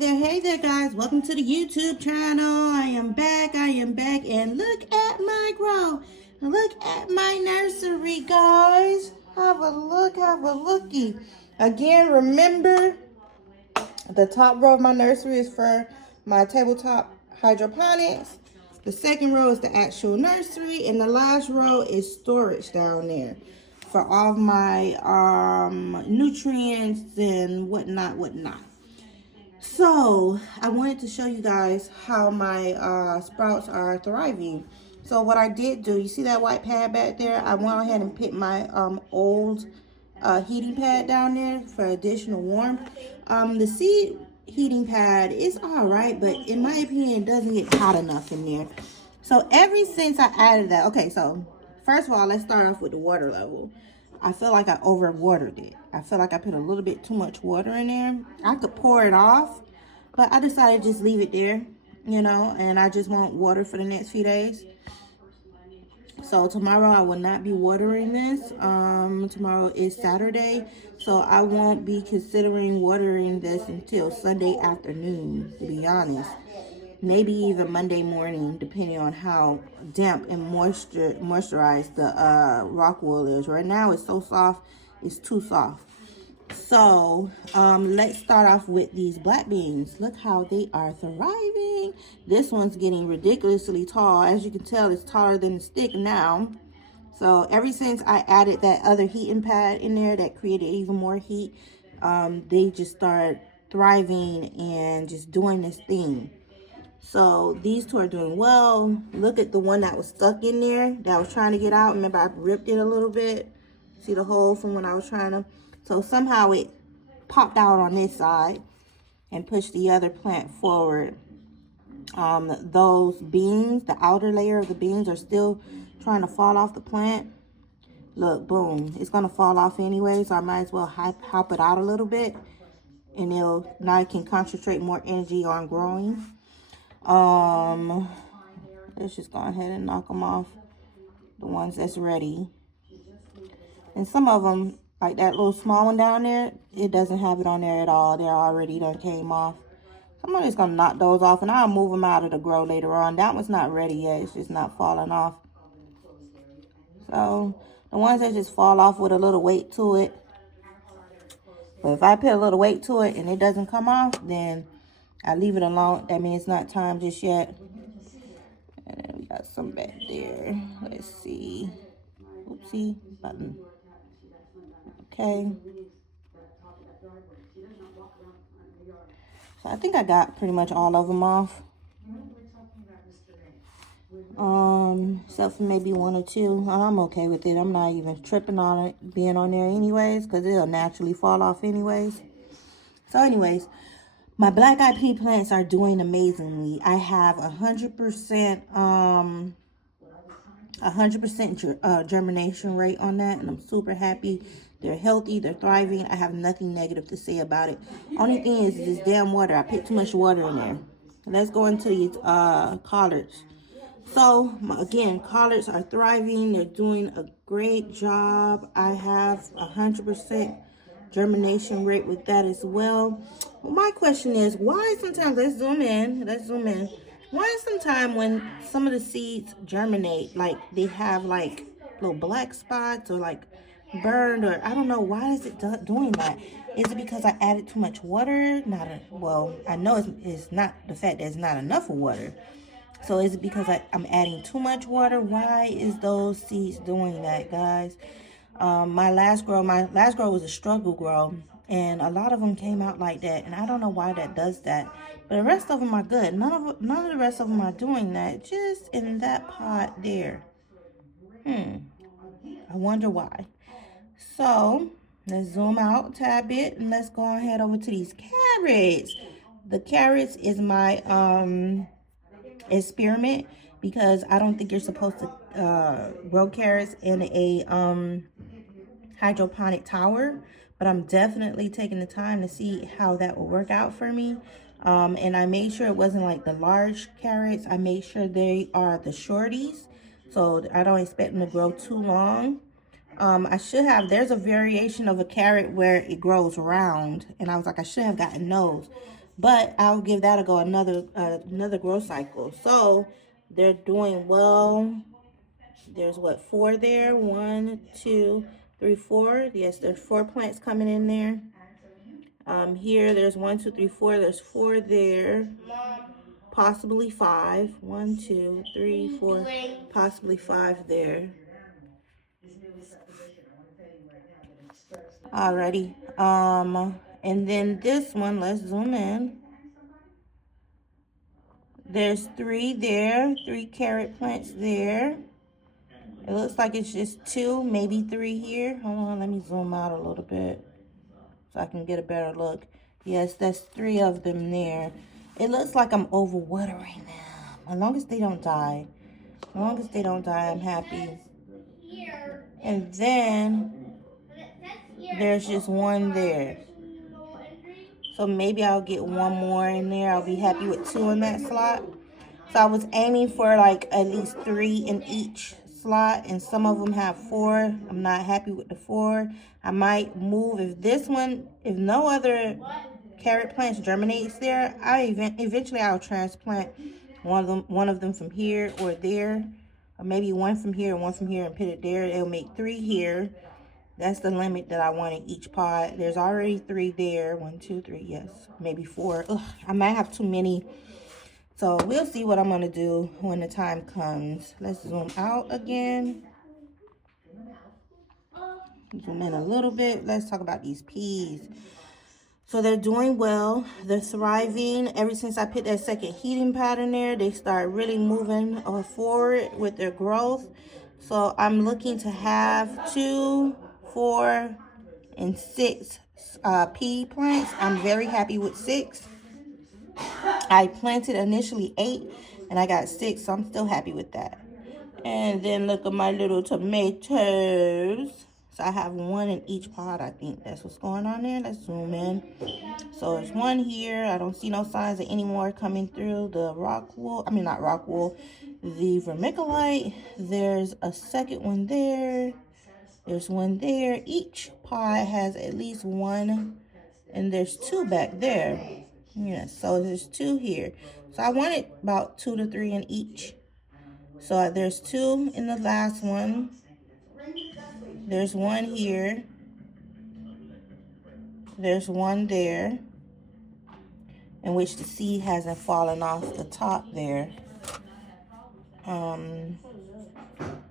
Hey there, guys. Welcome to the YouTube channel. I am back, and look at my grow. Look at my nursery, guys. Have a looky. Again, remember, the top row of my nursery is for my tabletop hydroponics. The second row is the actual nursery, and the last row is storage down there for all of my nutrients and whatnot. So I wanted to show you guys how my sprouts are thriving. So what I did do, you see that white pad back there? I went ahead and put my old heating pad down there for additional warmth. The seed heating pad is all right, but in my opinion, it doesn't get hot enough in there. So ever since I added that, okay, so first of all, let's start off with the water level. I feel like I overwatered it. I feel like I put a little bit too much water in there. I could pour it off, but I decided to just leave it there, and I just want water for the next few days. So tomorrow I will not be watering this. Tomorrow is Saturday, so I won't be considering watering this until Sunday afternoon, to be honest. Maybe even Monday morning, depending on how damp and moisturized the rock wool is. Right now it's so soft, it's too soft. So let's start off with these black beans. Look how they are thriving. This one's getting ridiculously tall. As you can tell, it's taller than the stick now. So ever since I added that other heating pad in there that created even more heat, they just started thriving and just doing this thing. So these two are doing well. Look at the one that was stuck in there that I was trying to get out. Remember, I ripped it a little bit. See the hole from when I was trying to. So somehow it popped out on this side and pushed the other plant forward. Those beans, the outer layer of the beans, are still trying to fall off the plant. Look, boom. It's going to fall off anyway, so I might as well help it out a little bit. And now it can concentrate more energy on growing. Let's just go ahead and knock them off, the ones that's ready. And some of them, like that little small one down there, it doesn't have it on there at all. They're already done came off. So I'm just gonna knock those off, and I'll move them out of the grow later on. That one's not ready yet. It's just not falling off. So the ones that just fall off with a little weight to it. But if I put a little weight to it and it doesn't come off, then I leave it alone. That means it's not time just yet. And then we got some back there. Let's see. Oopsie, button. Okay. So I think I got pretty much all of them off. Except for maybe one or two. I'm okay with it. I'm not even tripping on it being on there anyways, because it'll naturally fall off anyways. So anyways, my black eyed pea plants are doing amazingly. I have 100% germination rate on that, and I'm super happy. They're healthy, they're thriving. I have nothing negative to say about it. Only thing is this damn water. I put too much water in there. Let's go into these collards. So again, collards are thriving. They're doing a great job. I have 100% germination rate with that as well. My question is, why sometimes, let's zoom in. Why sometimes when some of the seeds germinate, like they have like little black spots or like burned, or I don't know, why is it doing that? Is it because I added too much water? Well, I know it's not the fact that it's not enough of water. So is it because I'm adding too much water? Why is those seeds doing that, guys? My last grow was a struggle grow, and a lot of them came out like that, and I don't know why that does that. But the rest of them are good. None of the rest of them are doing that. Just in that pot there. I wonder why. So let's zoom out a tad bit, and let's go ahead over to these carrots. The carrots is my experiment, because I don't think you're supposed to grow carrots in a hydroponic tower, but I'm definitely taking the time to see how that will work out for me. And I made sure it wasn't like the large carrots. I made sure they are the shorties, so I don't expect them to grow too long. There's a variation of a carrot where it grows round, and I was like, I should have gotten those. but I'll give that a go, another growth cycle. So they're doing well. There's what, 4 there? 1, 2, 3, 4. Yes, there's 4 plants coming in there. Here there's 1, 2, 3, 4. There's 4 there. Possibly 5. 1, 2, 3, 4. Possibly 5 there. Alrighty. And then this one, let's zoom in. There's 3 there, 3 carrot plants there. It looks like it's just 2, maybe 3 here. Hold on, let me zoom out a little bit so I can get a better look. Yes, that's 3 of them there. It looks like I'm overwatering them. As long as they don't die. As long as they don't die, I'm happy. And then there's just 1 there. So maybe I'll get 1 more in there. I'll be happy with 2 in that slot. So I was aiming for like at least 3 in each slot, and some of them have 4. I'm not happy with the 4. I might move if no other carrot plants germinates there. Eventually I'll transplant one of them from here or there, or maybe 1 from here and 1 from here and put it there. It'll make 3 here. That's the limit that I want in each pot. There's already 3 there. 1, 2, 3. Yes, maybe 4. Ugh, I might have too many. So we'll see what I'm going to do when the time comes. Let's zoom out again. Zoom in a little bit. Let's talk about these peas. So they're doing well. They're thriving. Ever since I put that second heating pad in there, they start really moving forward with their growth. So I'm looking to have 2, 4, and 6 pea plants. I'm very happy with 6. I planted initially 8 and I got 6, so I'm still happy with that. And then look at my little tomatoes. So I have 1 in each pot. I think that's what's going on there. Let's zoom in. So there's 1 here. I don't see no signs of any more coming through. The rock wool, not rock wool, the vermiculite. There's a second one there. There's 1 there. Each pot has at least 1, and there's 2 back there. Yes, so there's 2 here. So I wanted about 2 to 3 in each. So there's 2 in the last one. There's 1 here. There's 1 there, in which the seed hasn't fallen off the top there.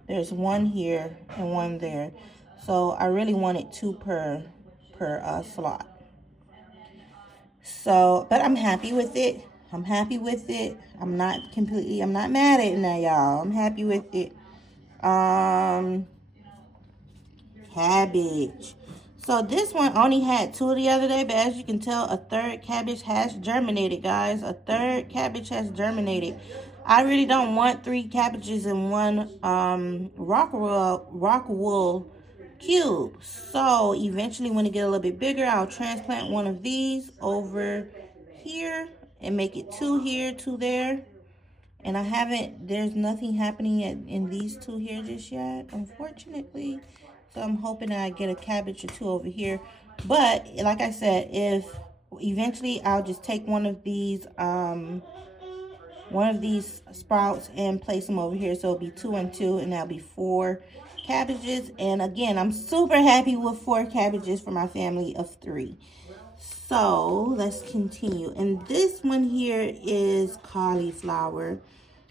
There's 1 here and 1 there. So I really wanted 2 per slot. So, but I'm happy with it. I'm happy with it. I'm not mad at it now, y'all. I'm happy with it. Cabbage. So this one only had 2 the other day, but as you can tell, a 3rd cabbage has germinated, guys. A 3rd cabbage has germinated. I really don't want 3 cabbages in one rock wool cube. So eventually when it get a little bit bigger, I'll transplant one of these over here and make it 2 here, 2 there. And there's nothing happening in these 2 here just yet, unfortunately. So I'm hoping that I get a cabbage or 2 over here. But like I said, if eventually I'll just take one of these sprouts and place them over here. So it'll be 2 and 2, and that'll be 4 cabbages. And again, I'm super happy with 4 cabbages for my family of 3. So let's continue. And this one here is cauliflower.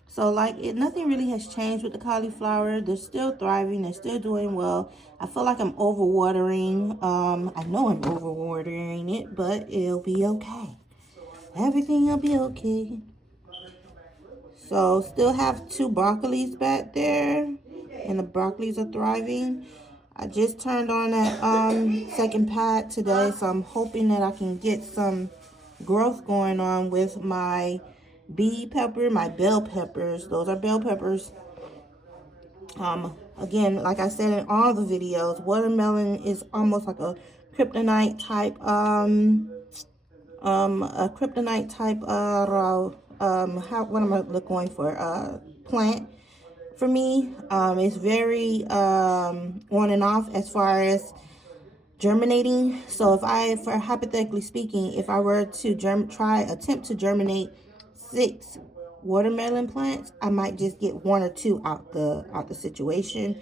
So nothing really has changed with the cauliflower. They're still thriving. They're still doing well. I feel like I'm overwatering. I know I'm overwatering it, but it'll be okay. Everything will be okay. So still have 2 broccolis back there, and the broccolis are thriving. I just turned on that second pad today, so I'm hoping that I can get some growth going on with my bee pepper, my bell peppers. Those are bell peppers. Again, like I said in all the videos, watermelon is almost like a kryptonite type what am I looking for? Plant for me. It's very on and off as far as germinating. So if I, for hypothetically speaking, if I were to attempt to germinate 6 watermelon plants, I might just get 1 or 2 out the situation.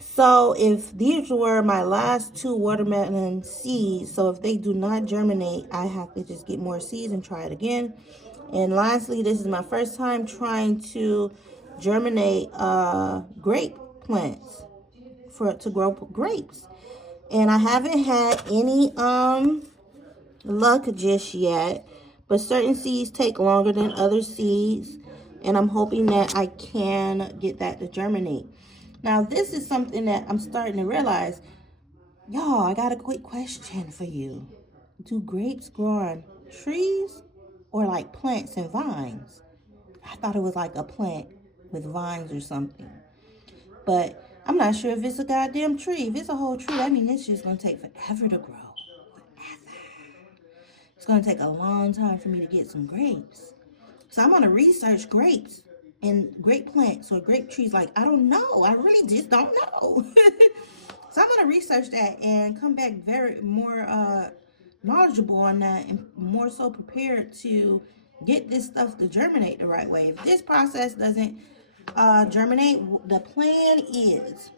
So if these were my last 2 watermelon seeds, so if they do not germinate, I have to just get more seeds and try it again. And lastly, this is my first time trying to germinate grape plants to grow grapes. And I haven't had any luck just yet, but certain seeds take longer than other seeds, and I'm hoping that I can get that to germinate. Now, this is something that I'm starting to realize. Y'all, I got a quick question for you. Do grapes grow on trees or like plants and vines? I thought it was like a plant with vines or something. But I'm not sure if it's a goddamn tree. If it's a whole tree, I mean, it's just going to take forever to grow. It's going to take a long time for me to get some grapes. So I'm going to research grapes and grape plants or grape trees. Like, I don't know. I really just don't know. So I'm going to research that and come back more knowledgeable on that and more so prepared to get this stuff to germinate the right way. If this process doesn't germinate, the plan is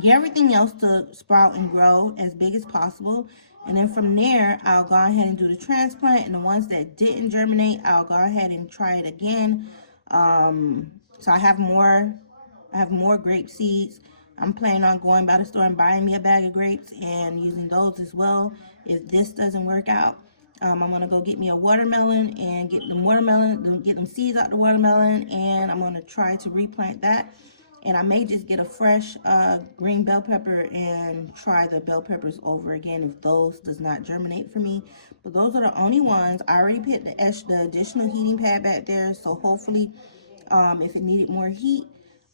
get everything else to sprout and grow as big as possible. And then from there, I'll go ahead and do the transplant. And the ones that didn't germinate, I'll go ahead and try it again. So I have more grape seeds. I'm planning on going by the store and buying me a bag of grapes and using those as well. If this doesn't work out, I'm going to go get me a watermelon and get them seeds out the watermelon. And I'm going to try to replant that. And I may just get a fresh green bell pepper and try the bell peppers over again if those does not germinate for me. But those are the only ones. I already put the additional heating pad back there. So hopefully, if it needed more heat,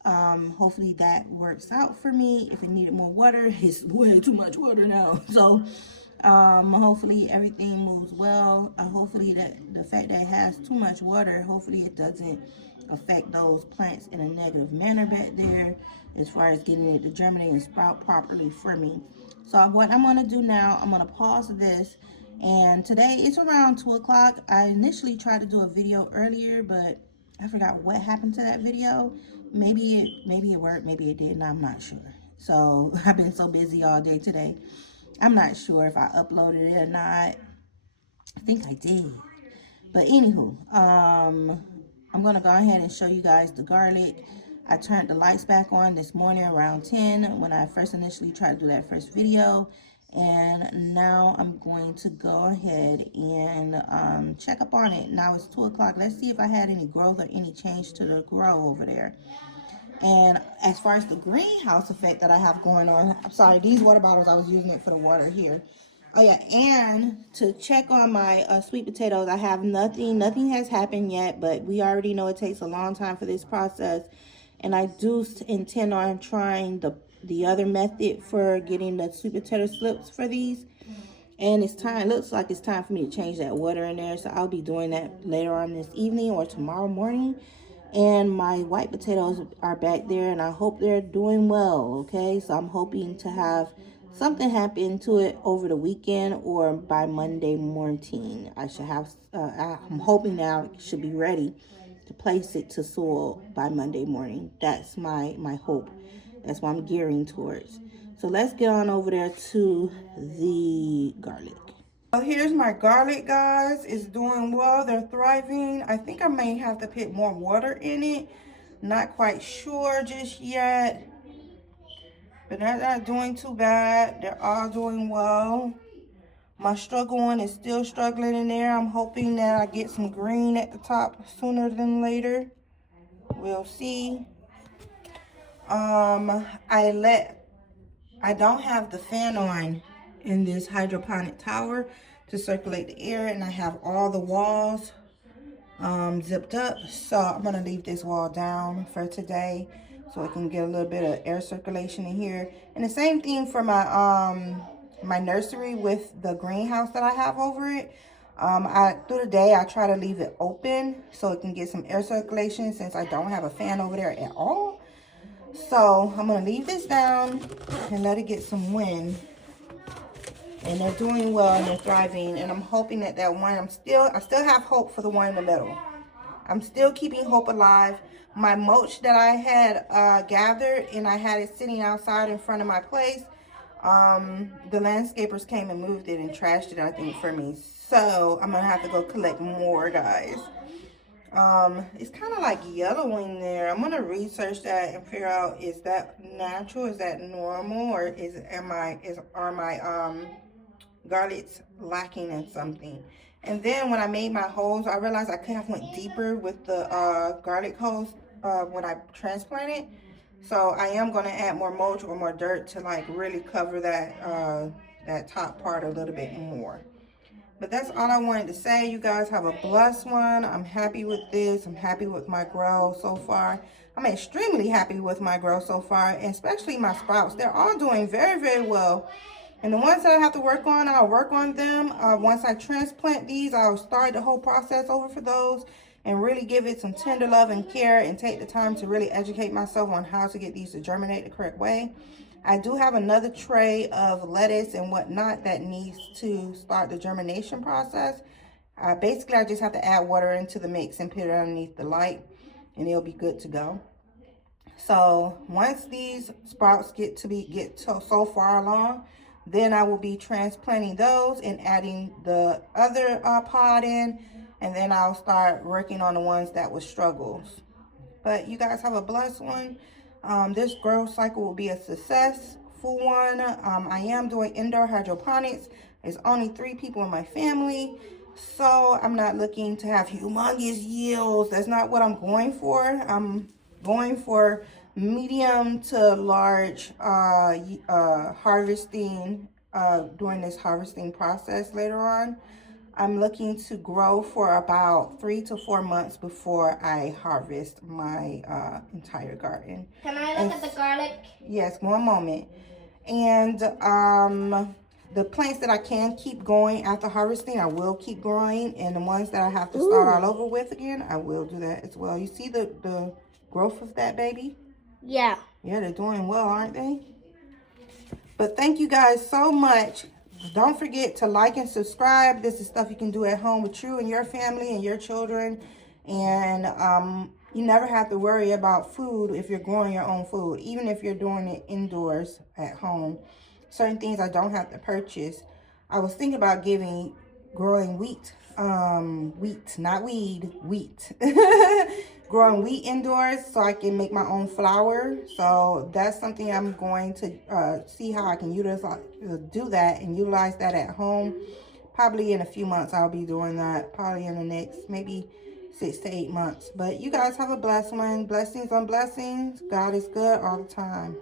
hopefully that works out for me. If it needed more water, it's way too much water now. So hopefully everything moves well. Hopefully that the fact that it has too much water, hopefully it doesn't affect those plants in a negative manner back there as far as getting it to germinate and sprout properly for me. So what I'm going to do now, I'm going to pause this. And today it's around 2 o'clock. I initially tried to do a video earlier, but I forgot what happened to that video. Maybe it worked, maybe it didn't, I'm not sure. So I've been so busy all day today. I'm not sure if I uploaded it or not. I think I did. But anywho, I'm going to go ahead and show you guys the garlic. I turned the lights back on this morning around 10 when I first initially tried to do that first video. And now I'm going to go ahead and check up on it. Now it's 2 o'clock. Let's see if I had any growth or any change to the grow over there. And as far as the greenhouse effect that I have going on, I'm sorry, these water bottles, I was using it for the water here. Oh yeah, and to check on my sweet potatoes, I have nothing has happened yet, but we already know it takes a long time for this process. And I do intend on trying the other method for getting the sweet potato slips for these. And it's time, looks like it's time for me to change that water in there. So I'll be doing that later on this evening or tomorrow morning. And my white potatoes are back there, and I hope they're doing well, okay? So I'm hoping to have something happen to it over the weekend or by Monday morning. I should have, I'm hoping now it should be ready to place it to soil by Monday morning. That's my hope. That's what I'm gearing towards. So let's get on over there to the garlic. So here's my garlic, guys. It's doing well. They're thriving. I think I may have to put more water in it. Not quite sure just yet. But they're not doing too bad. They're all doing well. My struggle one is still struggling in there. I'm hoping that I get some green at the top sooner than later. We'll see. I don't have the fan on in this hydroponic tower to circulate the air, and I have all the walls zipped up, so I'm gonna leave this wall down for today so I can get a little bit of air circulation in here. And the same thing for my my nursery with the greenhouse that I have over it. Through the day I try to leave it open so it can get some air circulation since I don't have a fan over there at all. So I'm gonna leave this down and let it get some wind. And they're doing well and they're thriving. And I'm hoping that that one, I still have hope for the one in the middle. I'm still keeping hope alive. My mulch that I had gathered and I had it sitting outside in front of my place, the landscapers came and moved it and trashed it, I think, for me. So I'm gonna have to go collect more, guys. It's kind of like yellowing there. I'm gonna research that and figure out, is that natural, is that normal, or are my garlics lacking in something? And then when I made my holes, I realized I could have went deeper with the garlic holes when I transplanted. So I am going to add more mulch or more dirt to like really cover that that top part a little bit more. But that's all I wanted to say. You guys have a blessed one. I'm happy with this. I'm happy with my grow so far. I'm extremely happy with my grow so far, and especially my sprouts. They're all doing very, very well. And the ones that I have to work on, I'll work on them. Once I transplant these, I'll start the whole process over for those and really give it some tender love and care and take the time to really educate myself on how to get these to germinate the correct way. I do have another tray of lettuce and whatnot that needs to start the germination process. Basically, I just have to add water into the mix and put it underneath the light and it'll be good to go. So once these sprouts get so far along, then I will be transplanting those and adding the other pod in, and then I'll start working on the ones that were struggles. But you guys have a blessed one. This growth cycle will be a successful one. I am doing indoor hydroponics. There's only 3 people in my family, so I'm not looking to have humongous yields. That's not what I'm going for. I'm going for medium to large harvesting during this harvesting process later on. I'm looking to grow for about 3 to 4 months before I harvest my entire garden. Can I look at the garlic? Yes, one moment. And the plants that I can keep going after harvesting, I will keep growing. And the ones that I have to start all over with again, I will do that as well. You see the growth of that baby? Yeah. Yeah, they're doing well, aren't they? But thank you guys so much. Don't forget to like and subscribe. This is stuff you can do at home with you and your family and your children. And you never have to worry about food if you're growing your own food, even if you're doing it indoors at home. Certain things I don't have to purchase. I was thinking about growing wheat. Wheat, not weed, wheat. Growing wheat indoors so I can make my own flour. So that's something I'm going to see how I can do that and utilize that at home. Probably in a few months I'll be doing that. Probably in the next maybe 6 to 8 months. But you guys have a blessed one. Blessings on blessings. God is good all the time.